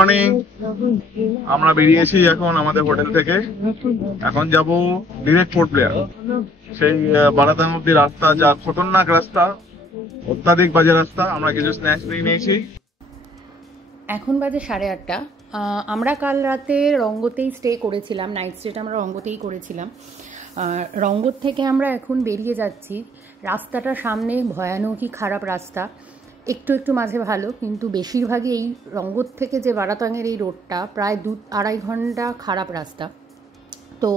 Morning. আমরা বেরিয়েছি এখন আমাদের হোটেল থেকে। এখন যাব ডিরেক্ট পোর্ট ব্লেয়ার। সেই বারাতাং অব্দি রাস্তা যা খতরনাক রাস্তা, অত্যাধিক বাজে রাস্তা। আমরা কিছু স্ন্যাক্স নিয়ে নিয়েছি। এখন বাজে 8:30। আমরা কাল রাতে রঙ্গতেই স্টে করেছিলাম, নাইট স্টেটা আমরা রঙ্গতেই করেছিলাম। রঙ্গত থেকে আমরা এখন বেরিয়ে যাচ্ছি। রাস্তাটা সামনে ভয়ানকই খারাপ রাস্তা, একটু একটু মাঝে ভালো, কিন্তু বেশিরভাগই এই রঙ্গত থেকে যে বারাতাংয়ের এই রোডটা প্রায় 2-2.5 ঘন্টা খারাপ রাস্তা। তো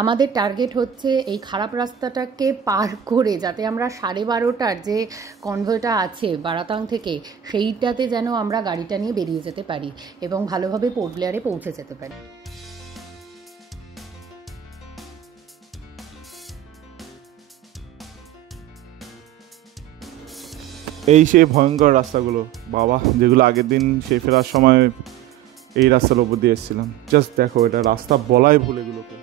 আমাদের টার্গেট হচ্ছে এই খারাপ রাস্তাটাকে পার করে যাতে আমরা 12:30টার যে কনভয়টা আছে বারাতাং থেকে সেইটাতে যেন আমরা গাড়িটা নিয়ে বেরিয়ে যেতে পারি এবং ভালোভাবে পোর্ট ব্লেয়ারে পৌঁছে যেতে পারি। এই সেই ভয়ঙ্কর রাস্তাগুলো বাবা, যেগুলো আগের দিন সেই ফেরার সময় এই রাস্তার উপর দিয়ে এসেছিলাম। জাস্ট দেখো, এটা রাস্তা বলাই ভুল এগুলোকে।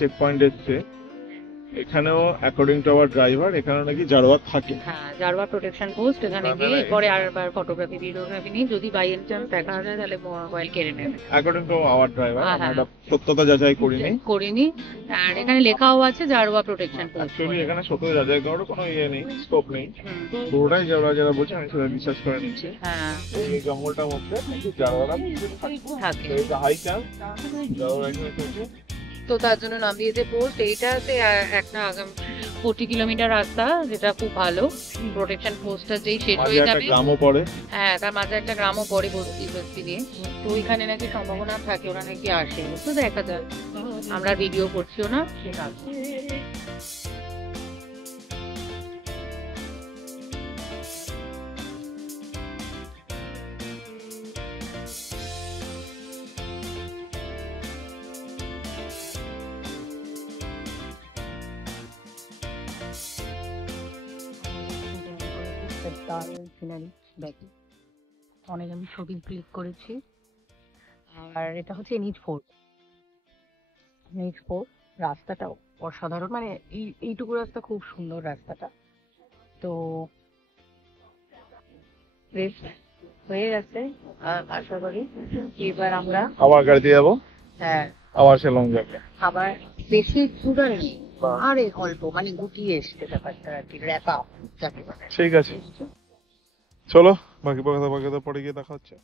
চেক পয়েন্ট এসছে এখানেও, অ্যাকর্ডিং টু আওয়ার ড্রাইভার, এখানে নাকি জারোয়া থাকে। হ্যাঁ, জারোয়া প্রোটেকশন পোস্ট। এখানে গিয়ে পরে আরবার ফটোগ্রাফি ভিডিওগ্রাফি নিয়ে যদি বাই এনি চান্স দেখা যায় তাহলে মোবাইল কেড়ে নেবে। অ্যাকর্ডিং টু আওয়ার ড্রাইভার, হ্যাঁ। আমরা সত্যতা যাচাই করিনি। আর এখানে লেখাও আছে জারোয়া প্রোটেকশন পোস্ট। অ্যাকচুয়ালি এখানে সত্যতা যাচাই করার কোনো ইয়ে নেই, স্কোপ নেই। পুরোটাই যারা বলছে আমি সেটা বিশ্বাস করে নিচ্ছি। হ্যাঁ, এই জঙ্গলটার মধ্যে জারোয়ারা থাকে। হাই চান্স জারোয়ারা এখানে থাকে। তো তার জন্য নামিয়েছে পোস্ট। এইটাতে একটা আগাম 40 কিলোমিটার রাস্তা, যেটা খুব ভালো। প্রোটেকশন পোস্টটা যেই শেষ হয়ে যাবে, গ্রামও পড়ে। হ্যাঁ, তার মাঝে একটা গ্রামও পড়ে বস্তি নিয়ে। তো ওইখানে নাকি সম্ভাবনা থাকে ওরা নাকি আসে। তো দেখা যাক, আমরা ভিডিও করছিও না। অনেক আমি ছবি ক্লিক করেছি। আর এটা হচ্ছে NH4। রাস্তাটাও অসাধারণ, মানে এইটুকু রাস্তা খুব সুন্দর রাস্তাটা। তো হয়ে গেছে, আশা করি এবার আমরা আবার গাড়িতে যাবো। হ্যাঁ, আবার সে লং যাবে। আবার বেশি দূর নেই, আরে অল্প, মানে গুটিয়ে এসছে ব্যাপারটা আর কি, র্যাপ আপ যাকে বলে। ঠিক আছে, চলো বাকি কথা পরে গিয়ে দেখা হচ্ছে।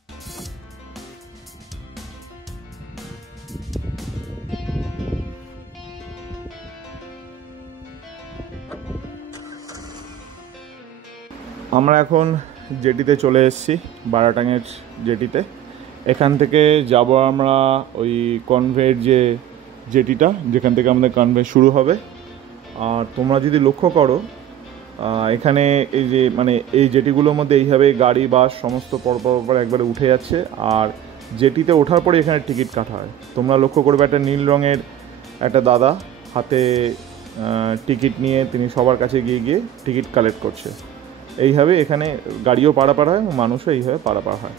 আমরা এখন জেটিতে চলে এসেছি, বারাটাংয়ের জেটিতে। এখান থেকে যাব আমরা ওই কনভের যে জেটিটা, যেখান থেকে আমাদের কনভে শুরু হবে। আর তোমরা যদি লক্ষ্য করো, এখানে এই যে মানে এই জেটিগুলোর মধ্যে এইভাবে গাড়ি বাস সমস্ত পরপর একবারে উঠে যাচ্ছে। আর জেটিতে ওঠার পরে এখানে টিকিট কাটা হয়। তোমরা লক্ষ্য করবে একটা নীল রঙের একটা দাদা হাতে টিকিট নিয়ে তিনি সবার কাছে গিয়ে টিকিট কালেক্ট করছে। এইভাবে এখানে গাড়িও পারাপার হয়, মানুষও এইভাবে পারাপার হয়।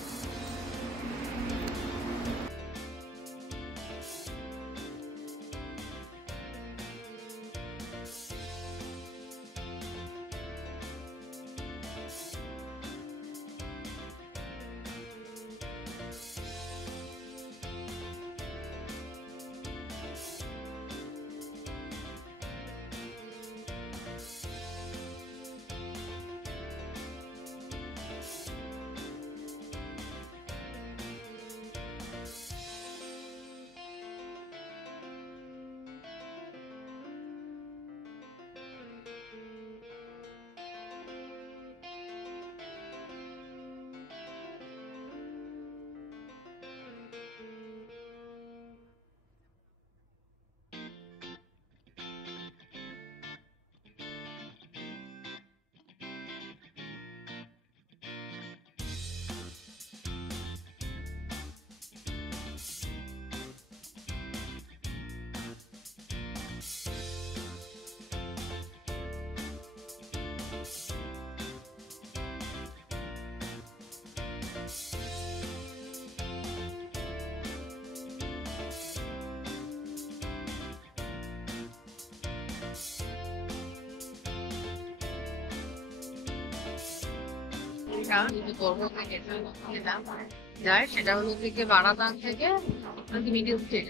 ট্রেনটা যদি গড়বড় থেকে যায় সেটা হলো থেকে বারাদান থেকে মিডিল স্টেট।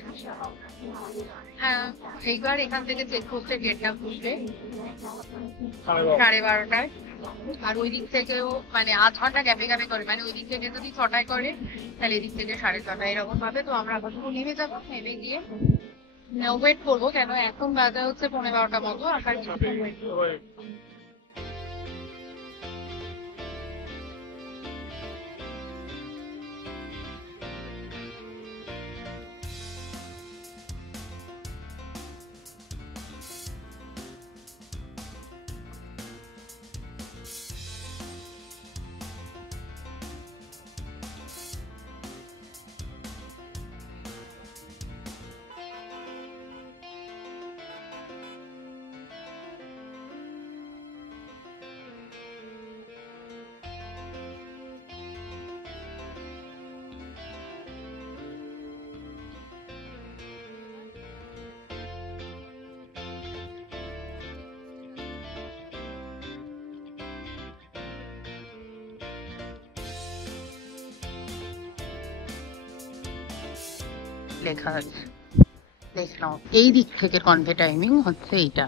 হ্যাঁ, এইবার এখান থেকে চেকপোস্টের গেটটা খুলবে 12:30টায়। আর ওই দিক থেকেও মানে আধ ঘন্টা গ্যাপে গ্যাপে করে, মানে ওই দিক থেকে যদি 6টায় করে তাহলে এদিক থেকে 6:30 এরকম ভাবে। তো আমরা এখন নেমে যাবো, নেমে গিয়ে ওয়েট করবো, কেন এখন বাজে হচ্ছে 12:15 মতো। আর লেখা আছে দেখলাম এই দিক থেকে কনভে টাইমিং হচ্ছে এইটা।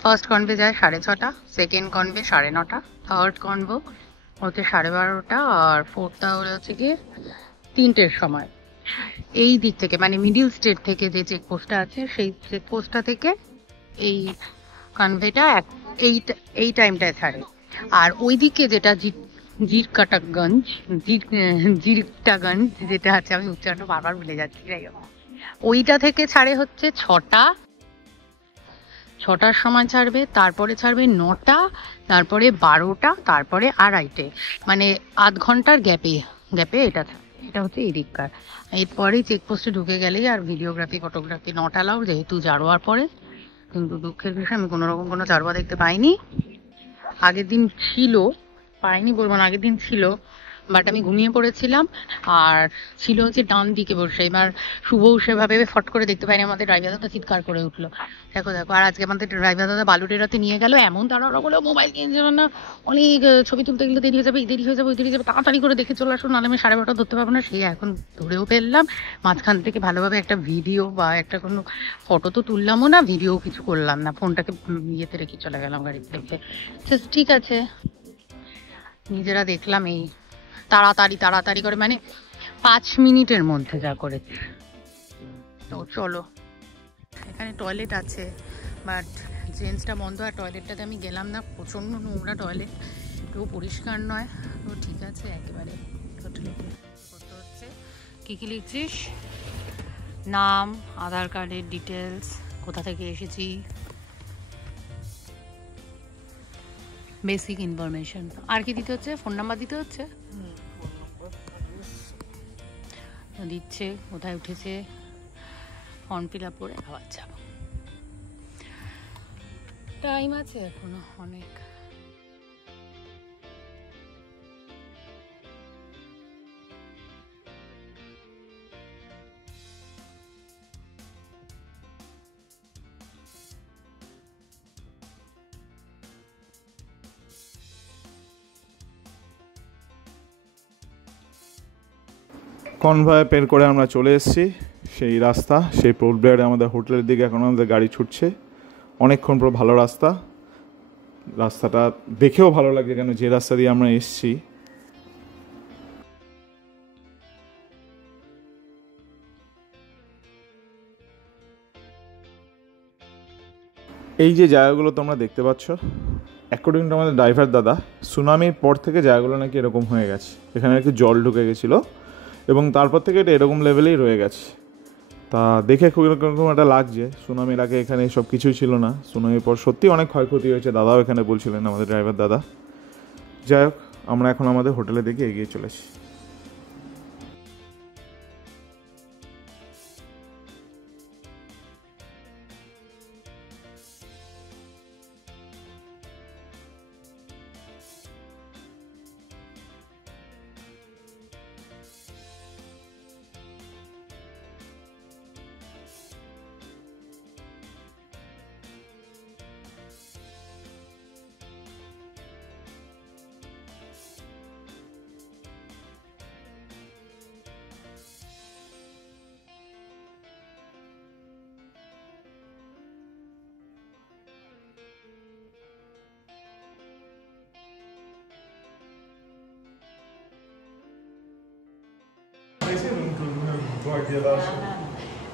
ফার্স্ট কনভে যায় 6:30, সেকেন্ড কনভে 9:30, থার্ড কনভো হচ্ছে 12:30, আর ফোর্থটা হচ্ছে গিয়ে 3টের সময়। এই দিক থেকে মানে মিডিল স্টেট থেকে যে চেকপোস্টটা আছে সেই চেকপোস্টটা থেকে এই কনভেটা এই টাইমটায় ছাড়ে। আর ওইদিকে যেটা জিরকাটাগঞ্জ জিরকাটাগঞ্জ যেটা আছে, আমি উচ্চারণটা বারবার ভুলে যাচ্ছি, যাই হোক ওইটা থেকে ছাড়ে হচ্ছে 6টার সময় ছাড়বে, তারপরে ছাড়বে 9টা, তারপরে 12টা, তারপরে 2:30, মানে আধ ঘন্টার গ্যাপে এটা হচ্ছে এই দিককার। এরপরেই চেকপোস্টে ঢুকে গেলেই আর ভিডিওগ্রাফি ফটোগ্রাফি নট অ্যালাউ, যেহেতু জারোয়ার পরে। কিন্তু দুঃখের বিষয় আমি কোনো রকম কোনো জারোয়া দেখতে পাইনি। আগের দিন ছিল, পাইনি বলবো না, আগের দিন ছিল, বাট আমি ঘুমিয়ে পড়েছিলাম। আর ছিল হচ্ছে ডান দিকে বসে। এবার শুভও সেভাবে ফট করে দেখতে পাইনি, আমাদের ড্রাইভার দাদা চিৎকার করে উঠলো, দেখো দেখো। আর আজকে আমাদের ড্রাইভার দাদা বালুটেরাতে নিয়ে গেল, এমন তাড়াহুড়ো করে মোবাইল কিনে যাবে না, অনেক ছবি তুলতে গেলে দেরি হয়ে যাবে, দেরি হয়ে যাবে, তাড়াতাড়ি করে দেখে চলে আসুন, নাহলে আমি 12:30 ধরতে পারবো না। সেই এখন ধরেও ফেললাম, মাঝখান থেকে ভালোভাবে একটা ভিডিও বা একটা কোনো ফটো তো তুললামও না, ভিডিও কিছু করলাম না, ফোনটাকে ইয়েতে রেখে চলে গেলাম গাড়িতে রেখে। ঠিক আছে, নিজেরা দেখলাম এই তাড়াতাড়ি করে, মানে 5 মিনিটের মধ্যে যা করেছে। তো চলো, এখানে টয়লেট আছে বাট জেন্টসটা বন্ধ, আর টয়লেটটাতে আমি গেলাম না, প্রচণ্ড নোংরা টয়লেট, কেউ পরিষ্কার নয়। তো ঠিক আছে, একেবারে হোটেলে করতে হচ্ছে। কী কী লিখছিস? নাম, আধার কার্ডের ডিটেলস, কোথা থেকে এসেছি, বেসিক ইনফরমেশন। আর কি দিতে হচ্ছে? ফোন নাম্বার দিতে হচ্ছে, দিচ্ছে, কোথায় উঠেছে, ফর্ম ফিল আপ করে আবার যাব। টাইম আছে এখনো অনেক। কনভয় পের করে আমরা চলে এসেছি সেই রাস্তা, সেই পোর্ট ব্লেয়ারে আমাদের হোটেলের দিকে এখন আমাদের গাড়ি ছুটছে। অনেকক্ষণ পর ভালো রাস্তাটা দেখেও ভালো লাগে, কেন যে রাস্তা দিয়ে আমরা এসেছি। এই যে জায়গাগুলো তোমরা দেখতে পাচ্ছ, অ্যাকর্ডিং টু আমাদের ড্রাইভার দাদা, সুনামির পর থেকে জায়গাগুলো নাকি এরকম হয়ে গেছে, এখানে নাকি জল ঢুকে গেছিলো এবং তারপর থেকে এটা এরকম লেভেলেই রয়ে গেছে। তা দেখে খুব এরকম একটা লাগছে, সুনামির আগে এখানে সব কিছুই ছিল না, সুনামির পর সত্যি অনেক ক্ষয়ক্ষতি হয়েছে, দাদাও এখানে বলছিলেন আমাদের ড্রাইভার দাদা। যাই হোক, আমরা এখন আমাদের হোটেলের দিকে এগিয়ে চলেছি।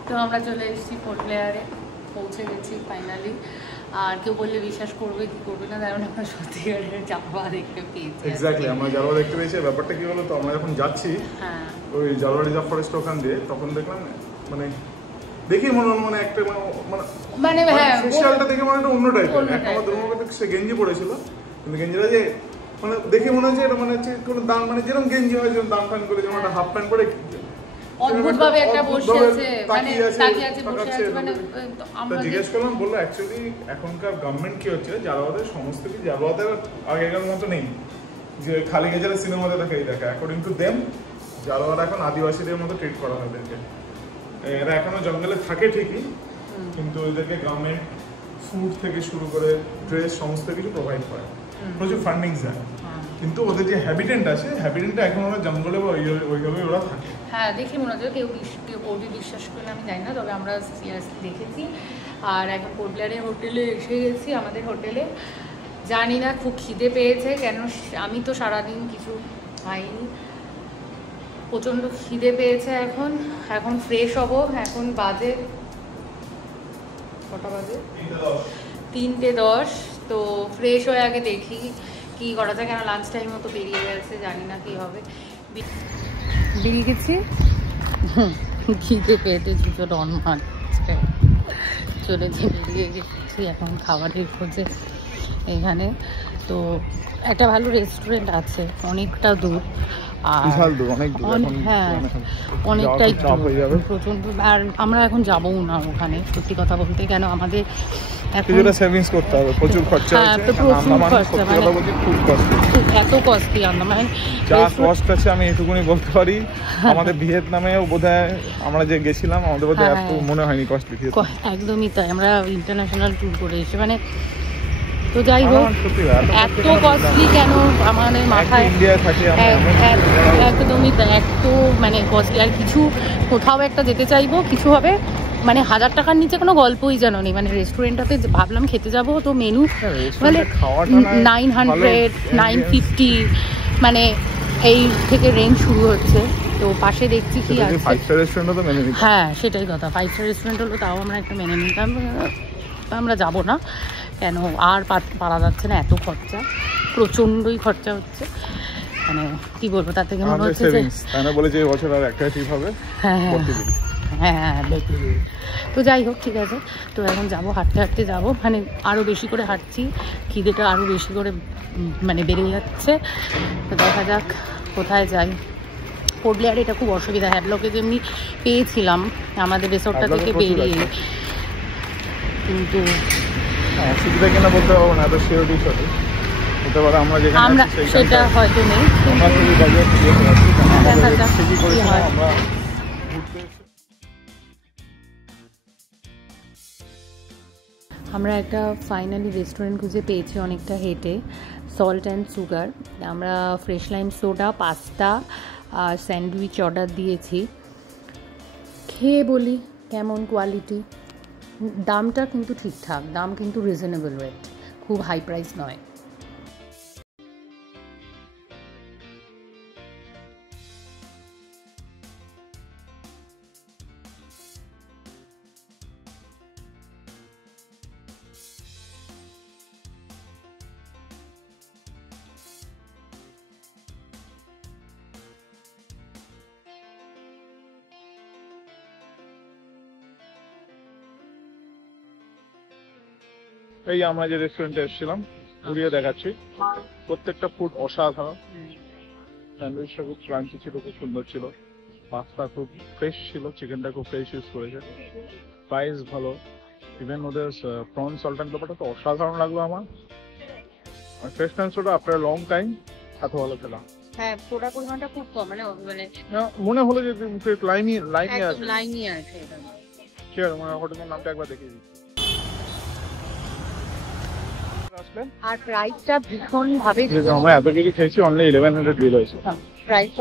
তো আমরা চলে এসেছি পোর্ট ব্লেয়ারে, পৌঁছে গেছি ফাইনালি। আর কেউ বললে বিশ্বাস করবে কি করবে না, কারণ আমরা সত্যিকারের জালওয়া দেখতে পেয়েছি। এক্স্যাক্টলি, আমরা জালওয়া দেখতে পেয়েছি। ব্যাপারটা কি হলো, তো আমরা যখন যাচ্ছি ওই জালওয়া রিজার্ভ ফরেস্ট ওখান দিয়ে, তখন দেখলাম মানে দেখি মনে হলো মানে একটা মানে হ্যাঁ স্পেশালটা দেখে মানে একটা অন্য টাইপের। একটা আমার ধর্মগত সে গেঞ্জি পরেছিল, কিন্তু গেঞ্জিটা যে মানে দেখে মনে হচ্ছে এটা মানে হচ্ছে কোনো দাম, মানে যেরকম গেঞ্জি হয় যেরকম দাম প্যান্ট করে, যেমন একটা হাফ প্যান্ট পরে অদ্ভুতভাবে একটা বসে আছে, মানে তাকিয়ে আছে, বসে আছে। মানে আমরা জিজ্ঞেস করলাম, বললো অ্যাকচুয়ালি এখনকার গভর্নমেন্ট কি হচ্ছে, জালওয়াদের সমস্ত কিছু জালওয়াদের আগেকার মতো নেই যে খালি গেজারে সিনেমাতে দেখাই দেখা। অ্যাকর্ডিং টু দেম জালওয়ার এখন আদিবাসীদের মতো ট্রিট করা হয় এদেরকে। এরা এখনো জঙ্গলে থাকে ঠিকই, কিন্তু এদেরকে গভর্নমেন্ট ফুড থেকে শুরু করে ড্রেস সমস্ত কিছু প্রোভাইড করে, প্রচুর ফান্ডিং যায়। কিন্তু ওদের যে হ্যাবিটেন্ট আছে, হ্যাবিটেন্টটা এখন ওরা জঙ্গলে বা ওইভাবে ওরা থাকে। হ্যাঁ, দেখে মনে হচ্ছে কেউ কবি বিশ্বাস করলে আমি জানি না, তবে আমরা সিরিয়াসলি দেখেছি। আর এখন পোর্ট ব্লেয়ারের হোটেলে এসে গেছি। আমাদের হোটেলে জানি না খুব খিদে পেয়েছে কেন, আমি তো সারাদিন কিছু খাইনি, প্রচণ্ড খিদে পেয়েছে। এখন ফ্রেশ হব। এখন বাজে কটা বাজে? 3:10। তো ফ্রেশ হয়ে আগে দেখি কি করা যায়, কেন লাঞ্চ টাইম মতো বেরিয়ে গেছে, জানি না কি হবে। বেরিয়ে গেছি, খিদে পেটে দুটো রন মারছে, চলেছি, বেরিয়ে গেছি এখন খাবারের খোঁজে এখানে। তো একটা ভালো রেস্টুরেন্ট আছে, অনেকটা দূর। বিশাল দূর, অনেক দূর। হ্যাঁ, অনেকটাই প্রচন্ড। আর আমরা এখন যাবও না ওখানে, সত্যি কথা বলতে। কেন আমাদের কিছুটা সেভিংস করতে হবে, প্রচুর খরচা আছে। আন্দামান সত্যি কথা বলছি খুব কস্টলি, এত কস্টলি আন্দামান। যা কস্ট আছে আমি এটুকুনি বলতে পারি, আমাদের ভিয়েতনামেও বোধহয় আমরা যে গেছিলাম আমাদের বোধহয় এত মনে হয়নি কস্টলি। একদমই তাই, আমরা ইন্টারন্যাশনাল ট্যুর করে এসে মানে, তো যাই হোক এত কস্টলি কেন আমাদের মাথায়, একদমই তাই, এত মানে কস্টলি। আর কিছু কোথাও একটা যেতে চাইবো, কিছু হবে মানে 1000 টাকার নিচে কোনো গল্পই যেন নেই। মানে রেস্টুরেন্টটাতে ভাবলাম খেতে যাবো, তো মেনু মানে 900, 950 মানে এই থেকে রেঞ্জ শুরু হচ্ছে। তো পাশে দেখছি কি আছে। হ্যাঁ, সেটাই কথা, 5 স্টার রেস্টুরেন্ট হলো তাও আমরা একটা মেনে নিতাম। আমরা যাবো না, কেন আর পারা যাচ্ছে না, এত খরচা, প্রচণ্ডই খরচা হচ্ছে। মানে কি বলবো, তার থেকে মনে হচ্ছে যে বছর আর একটা ঠিক হবে। হ্যাঁ, তো যাই হোক, ঠিক আছে। তো এখন যাবো, হাঁটতে হাঁটতে যাবো, মানে আরও বেশি করে হাঁটছি, খিদেটা আরও বেশি করে মানে বেড়ে যাচ্ছে। তো দেখা যাক কোথায় যাই। পোর্ট ব্লেয়ারে এটা খুব অসুবিধা, হ্যাডলকে যেমনি পেয়েছিলাম আমাদের রিসোর্টটা থেকে বেরিয়ে, কিন্তু অসুবিধা কিনা বলতে পারবো না, এত সিওরিটি সাথে হতে পারে আমরা যেখানে আমরা সেটা হয়তো নেই। আমরা একটা ফাইনালি রেস্টুরেন্ট খুঁজে পেয়েছি অনেকটা হেঁটে, সল্ট অ্যান্ড সুগার। আমরা ফ্রেশ লাইম সোডা, পাস্তা আর স্যান্ডউইচ অর্ডার দিয়েছি। খেয়ে বলি কেমন কোয়ালিটি। দামটা কিন্তু ঠিকঠাক, দাম কিন্তু রিজনেবল রেট, খুব হাই প্রাইস নয়। এই আমরা যে রেস্টুরেন্টে এসেছিলাম ঘুরিয়ে দেখাচ্ছি, প্রত্যেকটা ফুড অসাধারণ। স্যান্ডউইচটা খুব ক্রাঞ্চি ছিল, খুব সুন্দর ছিল, পাস্তা খুব ফ্রেশ ছিল, চিকেনটা খুব ফ্রেশ ইউজ করেছে, প্রাইস ভালো। ইভেন ওদের প্রন সল্টেন্ট ব্যাপারটা তো অসাধারণ লাগলো আমার। ফ্রেশ ট্রান্সফারটা আফটার লং টাইম এত ভালো খেলাম। হ্যাঁ, সোডা পরিমাণটা খুব কম, মানে মনে হলো যে লাইনই আছে, লাইনই আছে। ঠিক আছে, আমার হোটেলের নামটা একবার দেখিয়ে দিচ্ছি। আর প্রাইসটা ভীষণ ভাবে, আমরা এত কিছু খেয়েছি, অনলি 1100 বিল হয়েছে। প্রাইস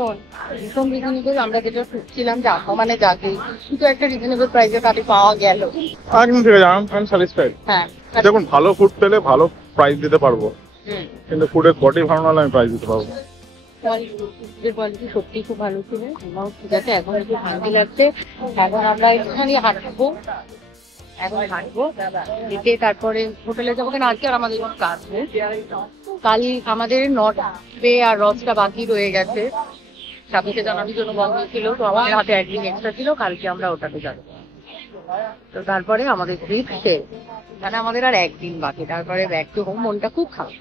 ভীষণ রিজনেবল। আমরা যেটা খুঁজছিলাম যাবো মানে যাকে শুধু একটা রিজনেবল প্রাইসে তাতে পাওয়া গেল, একদম ঠিক আছে, আই এম স্যাটিসফাইড। হ্যাঁ, দেখুন ভালো ফুড পেলে ভালো প্রাইস দিতে পারবো, কিন্তু ফুডের কোয়ালিটি ভালো না হলে আমি প্রাইস দিতে পারবো। কোয়ালিটি সত্যি খুব ভালো ছিল। ঠিক আছে, এখন একটু শান্তি লাগছে। এখন আমরা একটুখানি হাঁটবো, হেঁটে তারপরে হোটেলে যাবো। কেন আজকে আর আমাদের কোনো কাজ নেই, কাল আমাদের নর্থ বে আর রথটা বাকি রয়ে গেছে। 26শে জানুয়ারির জন্য বন্ধ ছিল, তো আমাদের হাতে একদিন এক্সট্রা ছিল, কালকে আমরা ওটাতে যাবো। তো তারপরে আমাদের ট্রিপ শেষ, মানে আমাদের আর একদিন বাকি, তারপরে ব্যাক টু হোম। মনটা খুব খারাপ।